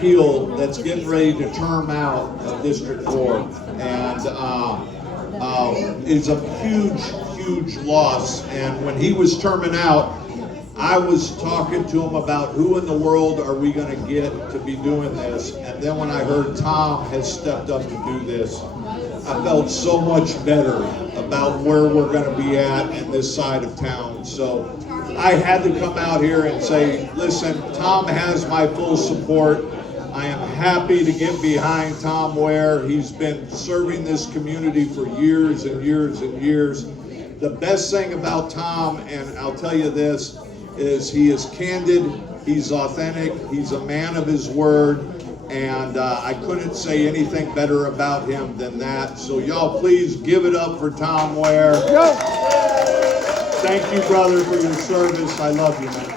appeal that's getting ready to term out of District 4. And it's a huge loss. And when he was terming out, I was talking to him about who in the world are we going to get to be doing this. And then when I heard Tom has stepped up to do this, I felt so much better about where we're going to be at in this side of town. So I had to come out here and say, listen, Tom has my full support. I am happy to get behind Tom Ware. He's been serving this community for years and years and years. The best thing about Tom, and I'll tell you this, is he is candid, he's authentic, he's a man of his word, and I couldn't say anything better about him than that. So y'all please give it up for Tom Ware. Thank you, brother, for your service. I love you, man.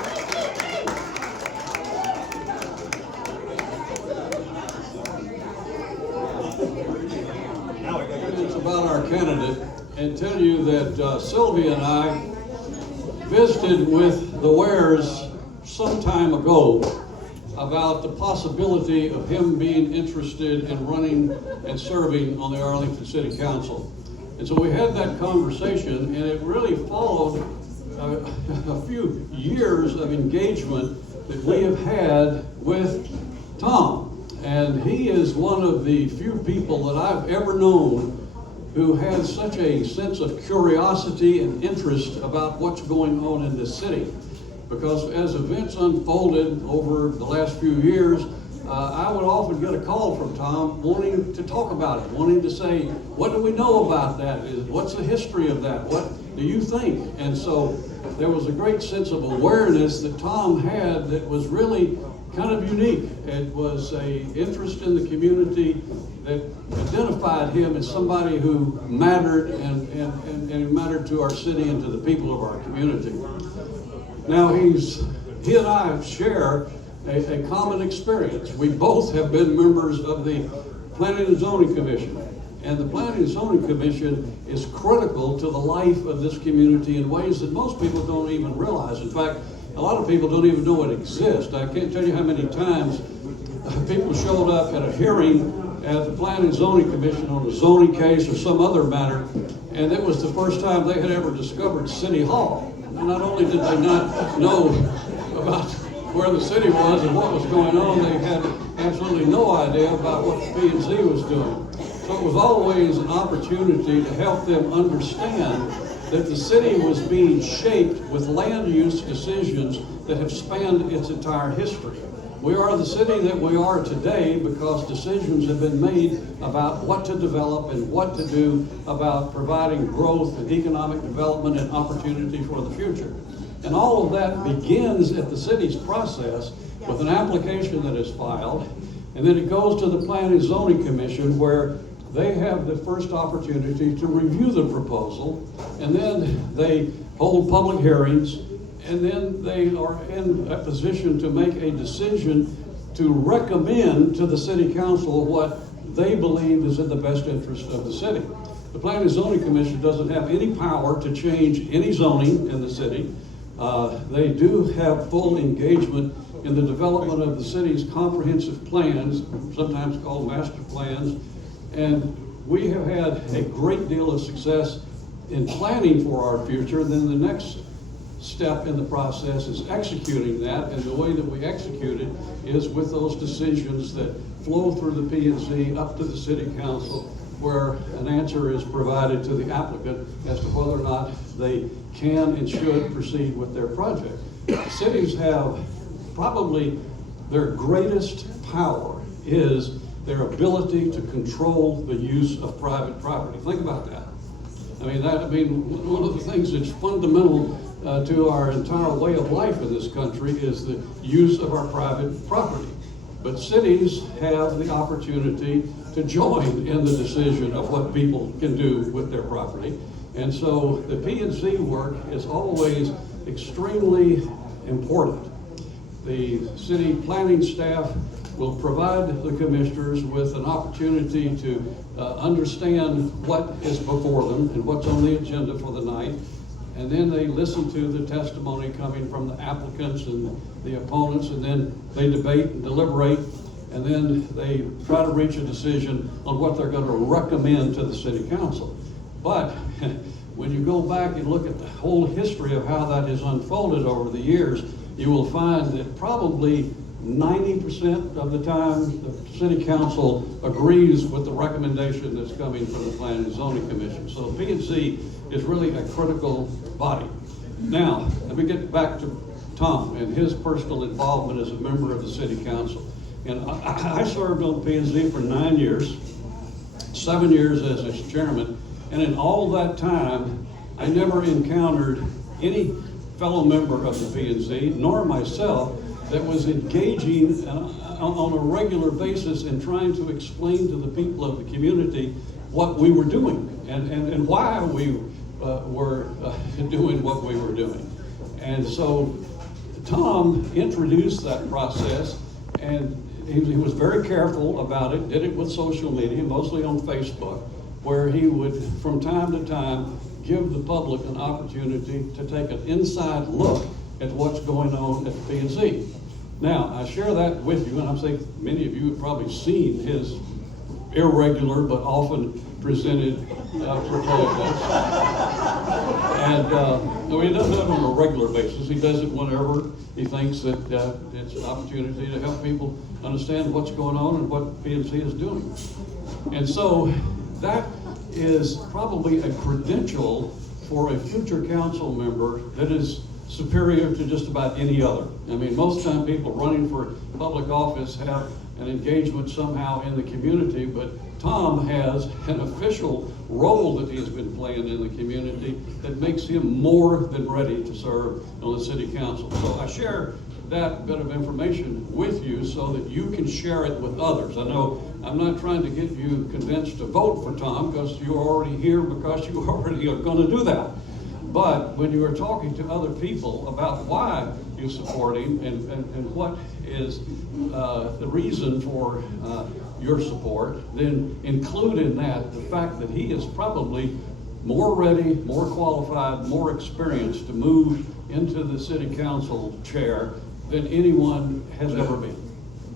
It's about our candidate, and tell you that Sylvia and I visited with the Wares some time ago about the possibility of him being interested in running and serving on the Arlington City Council. And so we had that conversation, and it really followed a few years of engagement that we have had with Tom. And he is one of the few people that I've ever known who has such a sense of curiosity and interest about what's going on in this city. Because as events unfolded over the last few years, I would often get a call from Tom wanting to talk about it, wanting to say, what do we know about that? What's the history of that? What do you think? And so there was a great sense of awareness that Tom had that was really kind of unique. It was an interest in the community that identified him as somebody who mattered and mattered to our city and to the people of our community. Now he and I share a common experience. We both have been members of the Planning and Zoning Commission. And the Planning and Zoning Commission is critical to the life of this community in ways that most people don't even realize. In fact, a lot of people don't even know it exists. I can't tell you how many times people showed up at a hearing at the Planning and Zoning Commission on a zoning case or some other matter, and it was the first time they had ever discovered City Hall. And not only did they not know about where the city was and what was going on, they had absolutely no idea about what the P&Z was doing. So it was always an opportunity to help them understand that the city was being shaped with land use decisions that have spanned its entire history. We are the city that we are today because decisions have been made about what to develop and what to do about providing growth and economic development and opportunity for the future. And all of that begins at the city's process with an application that is filed, and then it goes to the Planning and Zoning Commission where they have the first opportunity to review the proposal, and then they hold public hearings, and then they are in a position to make a decision to recommend to the City Council what they believe is in the best interest of the city. The Planning and Zoning Commission doesn't have any power to change any zoning in the city. They do have full engagement in the development of the city's comprehensive plans, sometimes called master plans, and we have had a great deal of success in planning for our future. Then the next step in the process is executing that, and the way that we execute it is with those decisions that flow through the P&Z up to the City Council, where an answer is provided to the applicant as to whether or not they can and should proceed with their project. Cities have probably their greatest power is their ability to control the use of private property. Think about that. One of the things that's fundamental to our entire way of life in this country is the use of our private property. But cities have the opportunity to join in the decision of what people can do with their property. And so the P&Z work is always extremely important. The city planning staff will provide the commissioners with an opportunity to understand what is before them and what's on the agenda for the night. And then they listen to the testimony coming from the applicants and the opponents, and then they debate and deliberate. and then they try to reach a decision on what they're going to recommend to the city council. But when you go back and look at the whole history of how that has unfolded over the years, you will find that probably 90% of the time the city council agrees with the recommendation that's coming from the Planning and Zoning Commission. So the P&Z is really a critical body. Now, let me get back to Tom and his personal involvement as a member of the city council. And I served on P&Z for 9 years, 7 years as its chairman, and in all that time, I never encountered any fellow member of the P&Z, nor myself, that was engaging on a regular basis in trying to explain to the people of the community what we were doing and why we were doing what we were doing. And so Tom introduced that process, and he was very careful about it, did it with social media, mostly on Facebook, where he would, from time to time, give the public an opportunity to take an inside look at what's going on at the P&Z. Now, I share that with you, and I'm saying many of you have probably seen his irregular but often presented proposals. And he doesn't do it on a regular basis. He does it whenever he thinks that it's an opportunity to help people understand what's going on and what P&Z is doing. And so that is probably a credential for a future council member that is superior to just about any other. I mean, most time people running for public office have an engagement somehow in the community, but Tom has an official role that he's been playing in the community that makes him more than ready to serve on the city council. So I share that bit of information with you so that you can share it with others. I know I'm not trying to get you convinced to vote for Tom, because you're already here because you already are going to do that. But when you are talking to other people about why you support him and what is the reason for your support, then include in that the fact that he is probably more ready, more qualified, more experienced to move into the city council chair than anyone has ever been.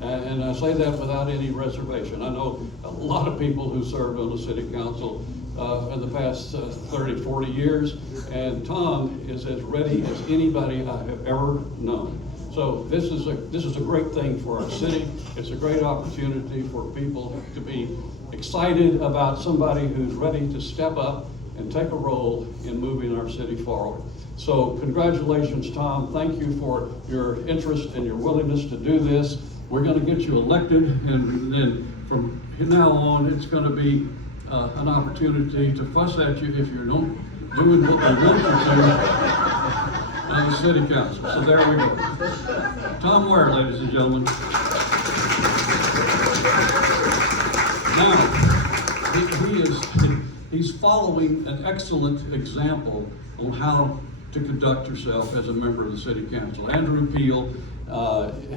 And I say that without any reservation. I know a lot of people who served on the city council in the past 30, 40 years, and Tom is as ready as anybody I have ever known. So this is a great thing for our city. It's a great opportunity for people to be excited about somebody who's ready to step up and take a role in moving our city forward. So congratulations, Tom. Thank you for your interest and your willingness to do this. We're going to get you elected, and then from now on, it's going to be an opportunity to fuss at you if you're not doing what we want you to on the city council. So there we go. Tom Ware, ladies and gentlemen. Now, he's following an excellent example on how to conduct yourself as a member of the city council. Andrew Peel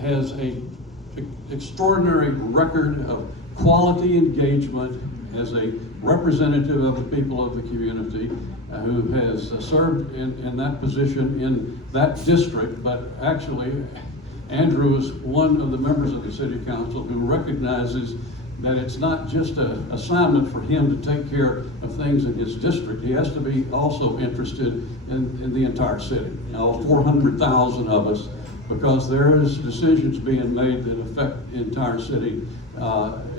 has an extraordinary record of quality engagement as a representative of the people of the community, who has served in that position in that district. But actually, Andrew is one of the members of the city council who recognizes that it's not just an assignment for him to take care of things in his district. He has to be also interested in the entire city, all 400,000 of us, because there is decisions being made that affect the entire city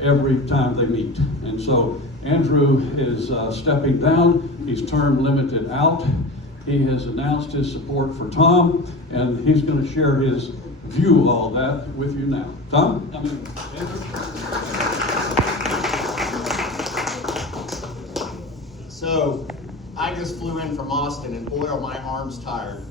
every time they meet. And so Andrew is stepping down. He's term limited out. He has announced his support for Tom, and he's going to share his view of all that with you now. Tom? Andrew? So, I just flew in from Austin, and boy, are my arms tired.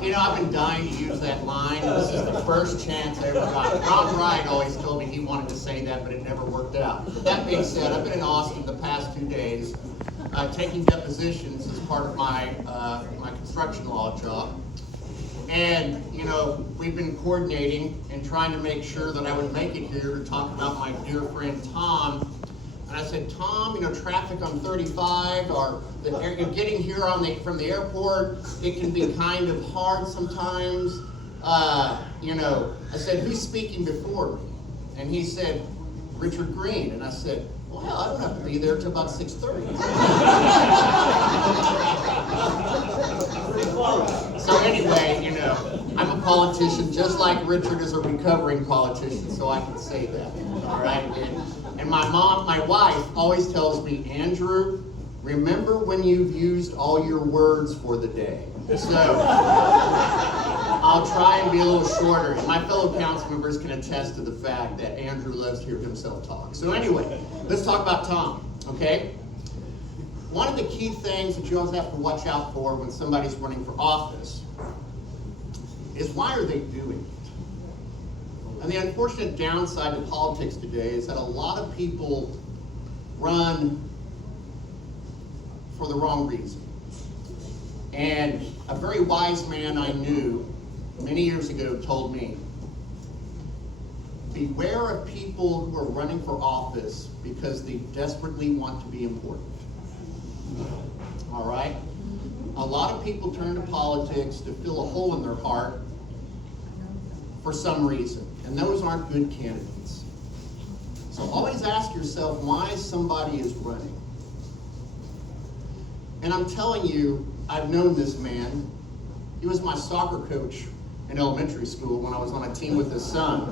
You know, I've been dying to use that line. This is the first chance I ever got. Ron Wright always told me he wanted to say that, but it never worked out. But that being said, I've been in Austin the past 2 days, taking depositions as part of my my construction law job. And, you know, we've been coordinating and trying to make sure that I would make it here to talk about my dear friend Tom. And I said, Tom, you know, traffic on 35, or getting here from the airport, it can be kind of hard sometimes. I said, who's speaking before me? And he said, Richard Green. And I said, well, hell, I don't have to be there till about 6:30. So anyway, I'm a politician just like Richard is a recovering politician, so I can say that, all right? And my wife always tells me, Andrew, remember when you've used all your words for the day. So I'll try and be a little shorter. And my fellow council members can attest to the fact that Andrew loves to hear himself talk. So anyway, let's talk about Tom, okay? One of the key things that you always have to watch out for when somebody's running for office is why are they doing it? And the unfortunate downside to politics today is that a lot of people run for the wrong reason. And a very wise man I knew many years ago told me, beware of people who are running for office because they desperately want to be important. All right? A lot of people turn to politics to fill a hole in their heart for some reason, and those aren't good candidates. So always ask yourself why somebody is running. And I'm telling you, I've known this man. He was my soccer coach in elementary school when I was on a team with his son.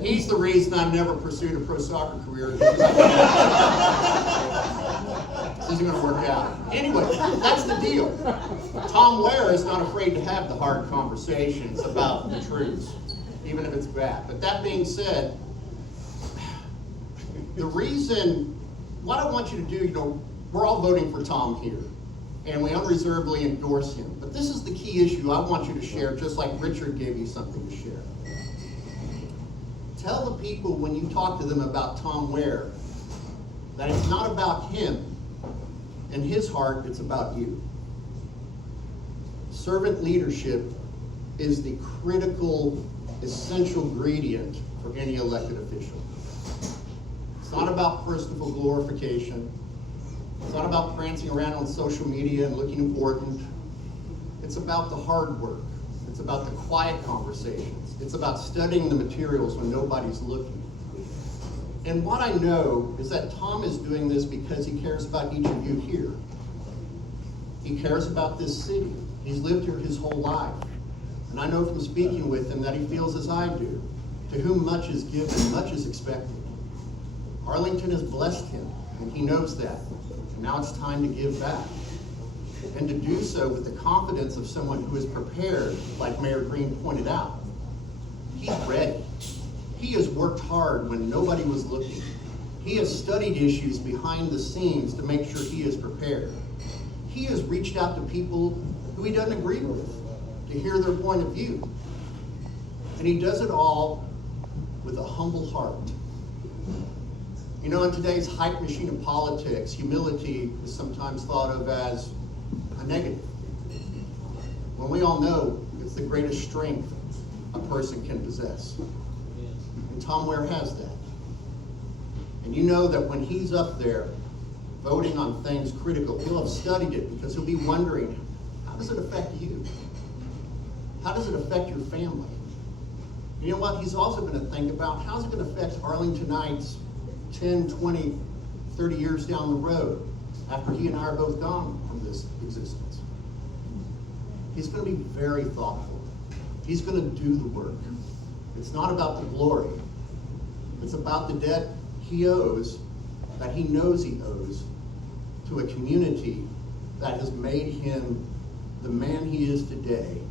He's the reason I've never pursued a pro soccer career. This isn't going to work out. Anyway, that's the deal. Tom Ware is not afraid to have the hard conversations about the truths, even if it's bad. But that being said, the reason, what I want you to do, we're all voting for Tom here, and we unreservedly endorse him. But this is the key issue I want you to share, just like Richard gave you something to share. Tell the people when you talk to them about Tom Ware that it's not about him and his heart, it's about you. Servant leadership is the critical, essential ingredient for any elected official. It's not about personal glorification. It's not about prancing around on social media and looking important. It's about the hard work. It's about the quiet conversations. It's about studying the materials when nobody's looking. And what I know is that Tom is doing this because he cares about each of you here. He cares about this city. He's lived here his whole life. And I know from speaking with him that he feels as I do. To whom much is given, much is expected. Arlington has blessed him, and he knows that. And now it's time to give back. And to do so with the confidence of someone who is prepared, like Mayor Green pointed out. He's ready. He has worked hard when nobody was looking. He has studied issues behind the scenes to make sure he is prepared. He has reached out to people who he doesn't agree with to hear their point of view. And he does it all with a humble heart. In today's hype machine of politics, humility is sometimes thought of as a negative. When we all know it's the greatest strength a person can possess. And Tom Ware has that. And you know that when he's up there voting on things critical, he'll have studied it because he'll be wondering, how does it affect you? How does it affect your family? You know what? He's also going to think about, how's it going to affect Arlingtonites 10, 20, 30 years down the road after he and I are both gone from this existence. He's going to be very thoughtful. He's going to do the work. It's not about the glory. It's about the debt he owes, that he knows he owes, to a community that has made him the man he is today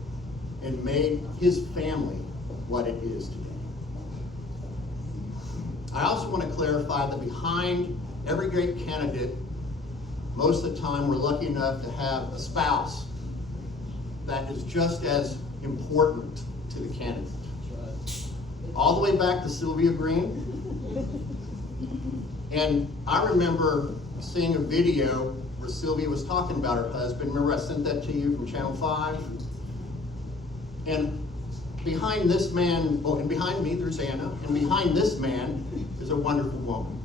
and made his family what it is today. I also want to clarify that behind every great candidate, most of the time we're lucky enough to have a spouse that is just as important to the candidate. All the way back to Sylvia Green. And I remember seeing a video where Sylvia was talking about her husband. Remember I sent that to you from Channel 5? And behind this man, and behind me there's Anna, and behind this man is a wonderful woman.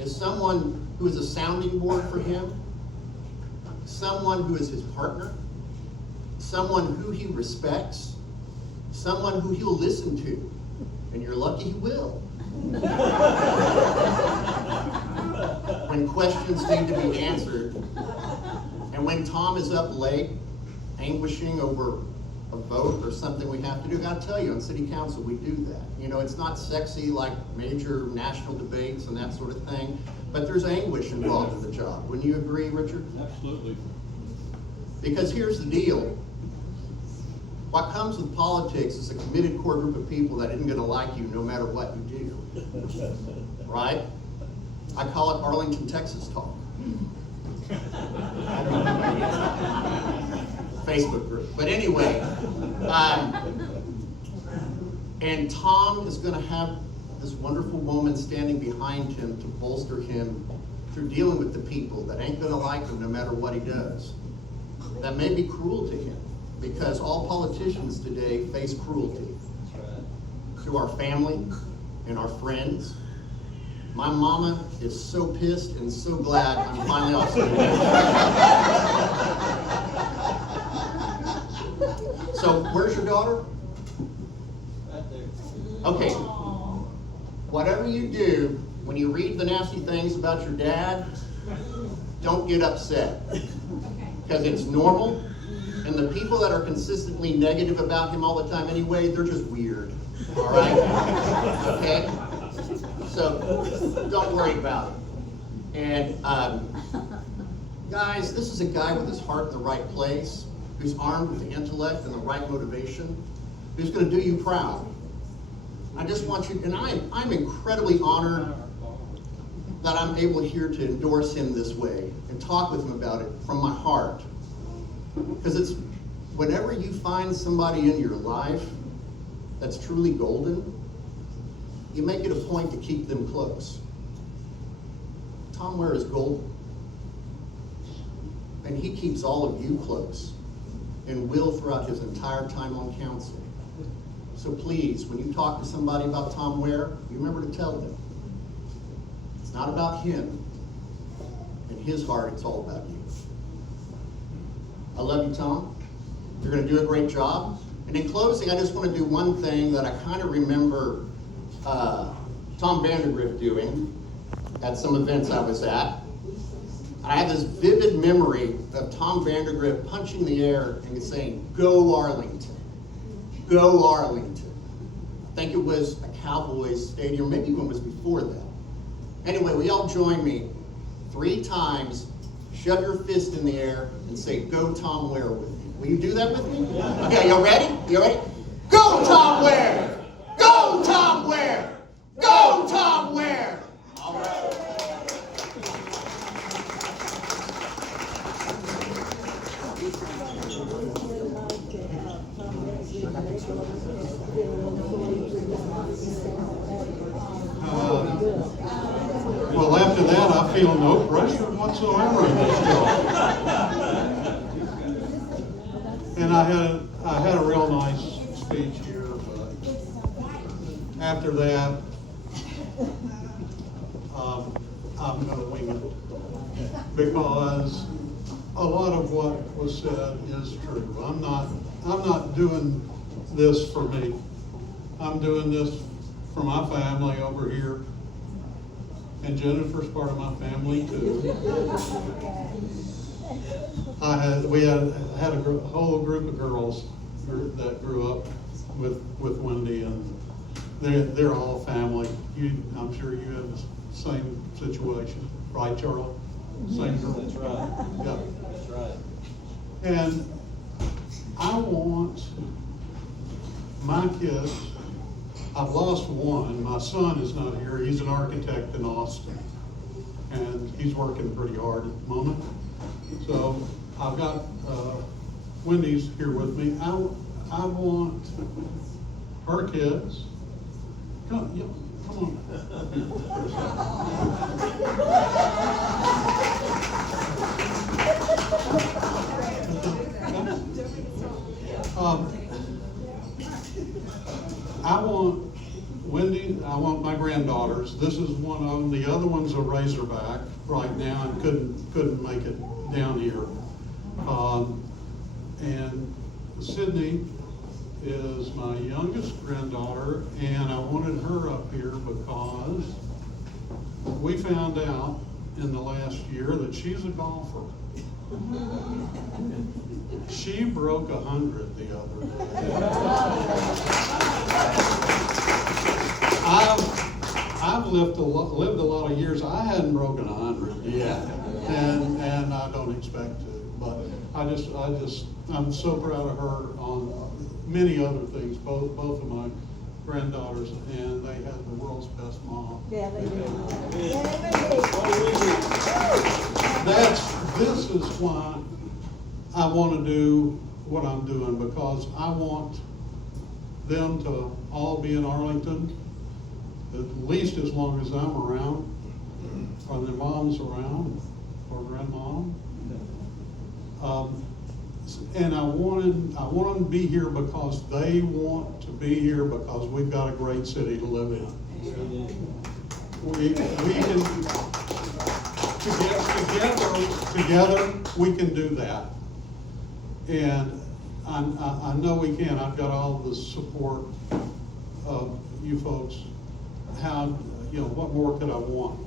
As someone who is a sounding board for him, someone who is his partner, someone who he respects, someone who he'll listen to, and you're lucky he will. When questions need to be answered, and when Tom is up late, anguishing over a vote or something we have to do, I gotta tell you, on city council, we do that. You know, it's not sexy like major national debates and that sort of thing, but there's anguish involved in the job. Wouldn't you agree, Richard? Absolutely. Because here's the deal. What comes with politics is a committed core group of people that isn't gonna like you no matter what you do. Right? I call it Arlington, Texas talk. Facebook group. But anyway, and Tom is gonna have this wonderful woman standing behind him to bolster him through dealing with the people that ain't gonna like him no matter what he does. That may be cruel to him, because all politicians today face cruelty. To our family and our friends. My mama is so pissed and so glad I'm finally off school. So, where's your daughter? Right there. Okay. Whatever you do, when you read the nasty things about your dad, don't get upset. Because it's normal, and the people that are consistently negative about him all the time anyway, they're just weird. All right? Okay? So, don't worry about it. And, guys, this is a guy with his heart in the right place, who's armed with the intellect and the right motivation, who's going to do you proud. I just want you, and I'm incredibly honored that I'm able here to endorse him this way and talk with him about it from my heart. Because it's, whenever you find somebody in your life that's truly golden, you make it a point to keep them close. Tom Ware is golden. And he keeps all of you close and will throughout his entire time on council. So please, when you talk to somebody about Tom Ware, you remember to tell them. It's not about him. In his heart, it's all about you. I love you, Tom. You're going to do a great job. And in closing, I just want to do one thing that I kind of remember Tom Vandergrift doing at some events I was at. I have this vivid memory of Tom Vandergrift punching the air and saying, "Go Arlington. Go Arlington." I think it was a Cowboys stadium, maybe even it was before that. Anyway, will y'all join me 3 times, shove your fist in the air, and say, "Go Tom Ware" with me. Will you do that with me? Okay, y'all ready? You ready? Go Tom Ware! Go Tom Ware! Go Tom Ware! All right. Well, after that, I feel no pressure whatsoever in this job. And I had a real nice speech here, but after that, I'm going to wing it, because a lot of what was said is true. I'm not doing this for me. I'm doing this for my family over here. And Jennifer's part of my family too. We had a whole group of girls that grew up with Wendy, and they're all family. I'm sure you have the same situation, right, Charlie? Same girl. That's right. Yeah. That's right. And I want my kids. I've lost one. My son is not here. He's an architect in Austin, and he's working pretty hard at the moment. So I've got Wendy's here with me. I want her kids. Come on. I want Wendy, I want my granddaughters. This is one of them. The other one's a Razorback right now and couldn't make it down here. And Sydney is my youngest granddaughter, and I wanted her up here because we found out in the last year that she's a golfer. She broke 100 the other day. I've lived a lot of years. I hadn't broken 100 yet, and I don't expect to. But I'm so proud of her on many other things. Both of my granddaughters, and they had the world's best mom. Yeah, they do. This is why I want to do what I'm doing, because I want them to all be in Arlington at least as long as I'm around, or their mom's around, or grandmom. And I want them to be here because they want to be here, because we've got a great city to live in. We can together we can do that, and I know we can. I've got all the support of you folks. What more could I want?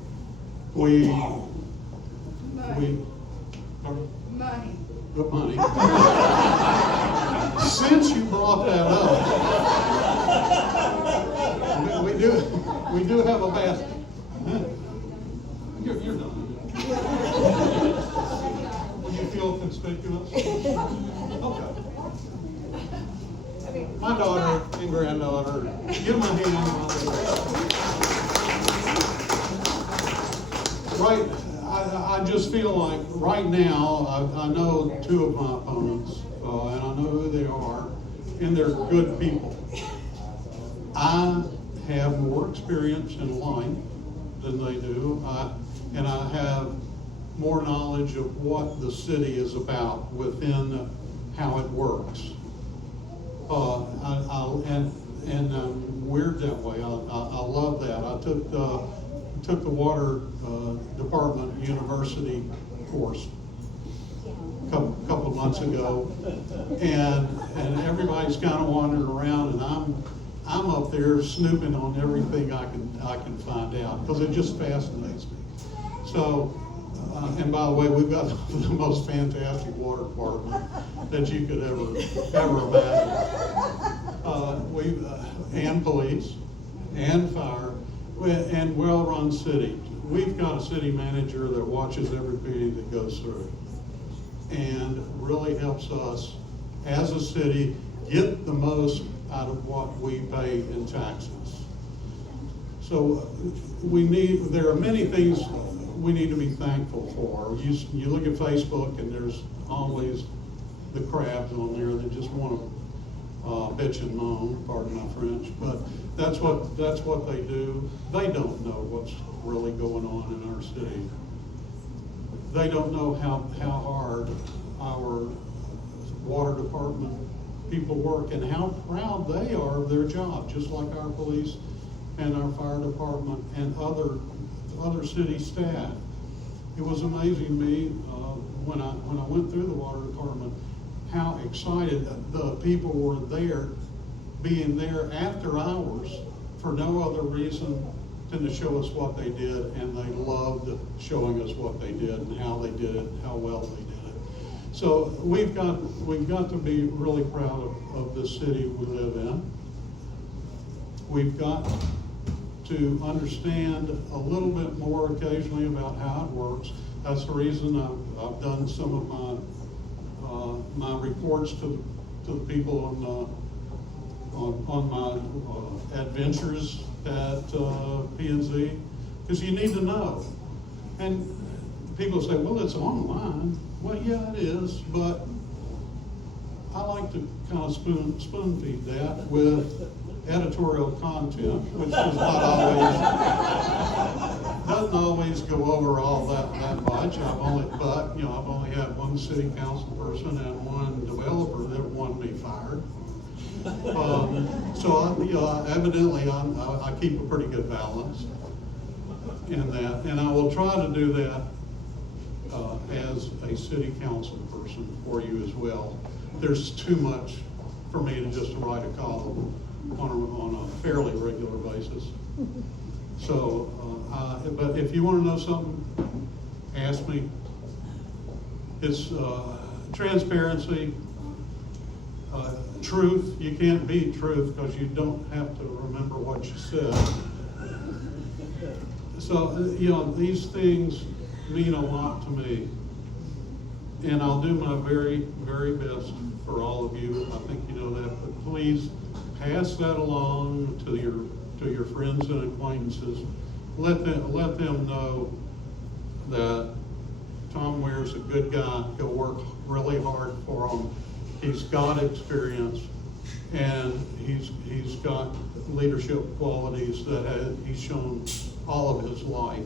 Money. Good money. Since you brought that up, we do have a basket. You're done. Will you feel conspicuous? Okay. My daughter and granddaughter, give them a hand while they're right. I just feel like right now, I know two of my opponents, and I know who they are, and they're good people. I have more experience in life than they do, and I have more knowledge of what the city is about within how it works. And I'm weird that way. I love that. I took the water department university course a couple of months ago, and everybody's kind of wandering around, and I'm up there snooping on everything I can find out, because it just fascinates me. So, and by the way, we've got the most fantastic water department that you could ever imagine. And police, and fire, and well-run city. We've got a city manager that watches every meeting that goes through, and really helps us as a city get the most out of what we pay in taxes. So there are many things we need to be thankful for. You look at Facebook, and there's always the crabs on there that just want to bitch and moan, pardon my French, but that's what they do. They don't know what's really going on in our city. They don't know how hard our water department people work, and how proud they are of their job, just like our police and our fire department and other city staff. It was amazing to me when I went through the water department, how excited the people were there, being there after hours for no other reason than to show us what they did, and they loved showing us what they did and how they did it, how well they did it. So we've got to be really proud of the city we live in. We've got to understand a little bit more occasionally about how it works. That's the reason I've done some of my reports to the people on my adventures at P&Z, because you need to know. And people say, well, it's online. Well, yeah, it is, but I like to kind of spoon feed that with editorial content, which doesn't always go over all that much. I've only had one city council person and one developer that wanted me fired. Evidently I keep a pretty good balance in that, and I will try to do that as a city council person for you as well. There's too much for me to just write a column on a fairly regular basis. So, but if you want to know something, ask me. It's transparency, truth. You can't beat truth because you don't have to remember what you said. So, you know, these things mean a lot to me. And I'll do my very, very best for all of you. I think you know that, but please pass that along to your friends and acquaintances. Let them know that Tom Ware's a good guy. He'll work really hard for them. He's got experience, and he's got leadership qualities that he's shown all of his life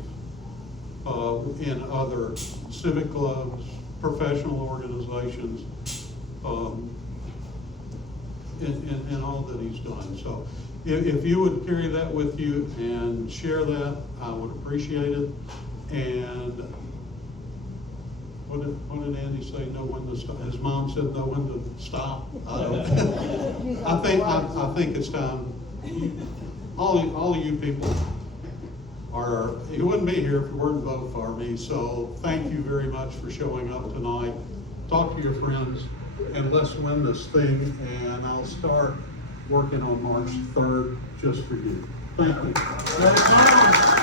in other civic clubs, professional organizations, in all that he's done. So if you would carry that with you and share that, I would appreciate it. And what did Andy say? Know when to stop? His mom said know when to stop. I think it's time. All of you people you wouldn't be here if you weren't voting for me. So thank you very much for showing up tonight. Talk to your friends and let's win this thing. And I'll start working on March 3rd just for you. Thank you.